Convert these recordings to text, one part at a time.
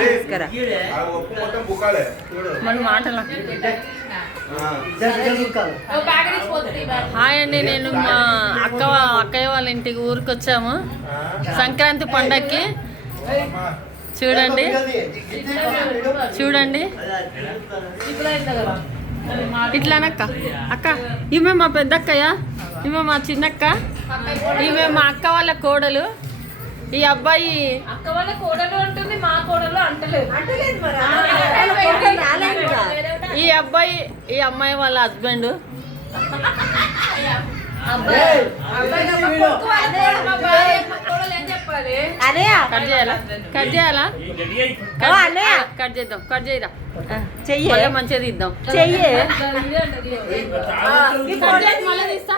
తీసుకురా మన మాటలు. హాయ్ అండి, నేను మా అక్కయ్య వాళ్ళ ఇంటికి ఊరికి వచ్చాము సంక్రాంతి పండక్కి. చూడండి చూడండి ఇట్లానక్క. అక్క ఈమె మా పెద్దక్కయ్య, ఈమె మా చిన్నక్క, ఈమె మా అక్క వాళ్ళ కోడలు. ఈ అబ్బాయి అక్క వాళ్ళ కోడలు అంటుంది, మా కోడలు అంటలేదు. ఈ అబ్బాయి ఈ అమ్మాయి వాళ్ళ హస్బెండ్. కట్ చేయాలా? కట్ చేయాలా? కట్ చేద్దాం. కట్ చేయరా? చెయ్యి మంచిగా తీద్దాం. చెయ్యి మళ్ళీ తీస్తా.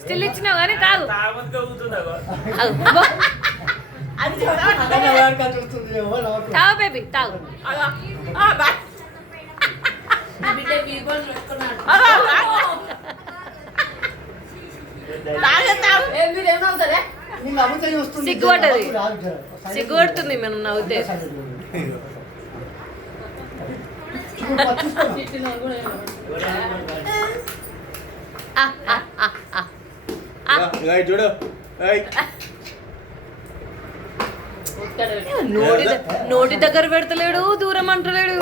స్టిల్ ఇచ్చినావు కానీ కాదు. తాగు బేబీ తాగు. సిగ్గుపడ్డది, సిగ్గుపడుతుంది మనం నవ్వుతే. నోటి దగ్గర పెడతలేడు, దూరం అంటలేడు.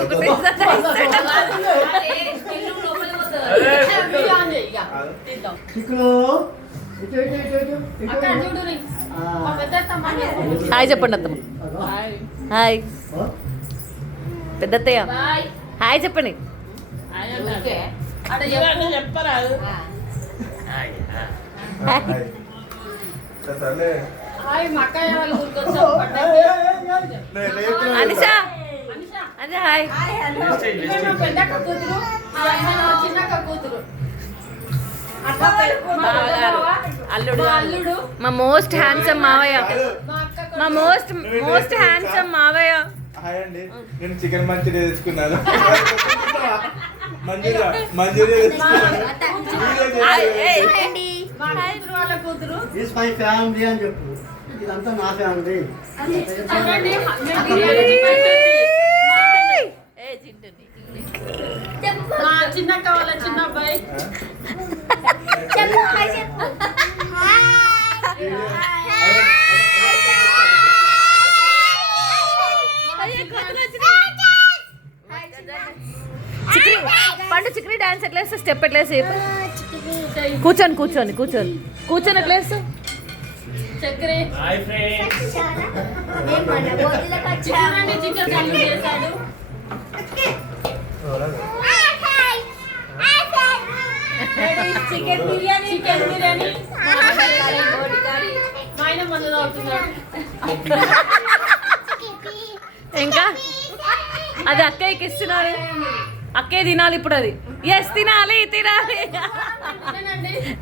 హాయ్ చెప్పండి అత్తమ్మ. హాయ్ పెద్దత్తయ్య. హాయ్ చెప్పండి. అనిషా అదే హాయ్. అల్లుడు మా మోస్ట్ హ్యాండ్సమ్ మావయ్య, మా మోస్ట్ హ్యాండ్సమ్ మావయ్య. హాయ్ అండి, నేను చికెన్ మంచూరియా తెచ్చుకున్నాను. ఇదంతా నా ఫ్యామిలీ. చిన్నక్క వాళ్ళ చిన్న అబ్బాయి. పండు చిక్రీ డాన్స్ ఎట్లా వేస్తా? స్టెప్ ఎట్లా వేసి? కూర్చొని కూర్చొని కూర్చొని కూర్చొని ఎట్లా వేస్తా? చక్రీ చికెన్ బిర్యానీ మా ఆయన మందు తాగుతున్నాడు. ఇంకా అది అక్కయ్యకి ఇస్తున్నారు. అక్కే తినాలి ఇప్పుడు. అది ఎస్ తినాలి తినాలి.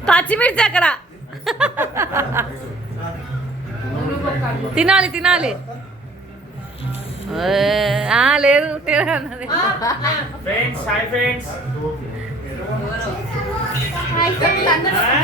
పచ్చిమిర్చి అక్కడ తినాలి తినాలి. లేదు ఫ్రెండ్స్. Hi friends.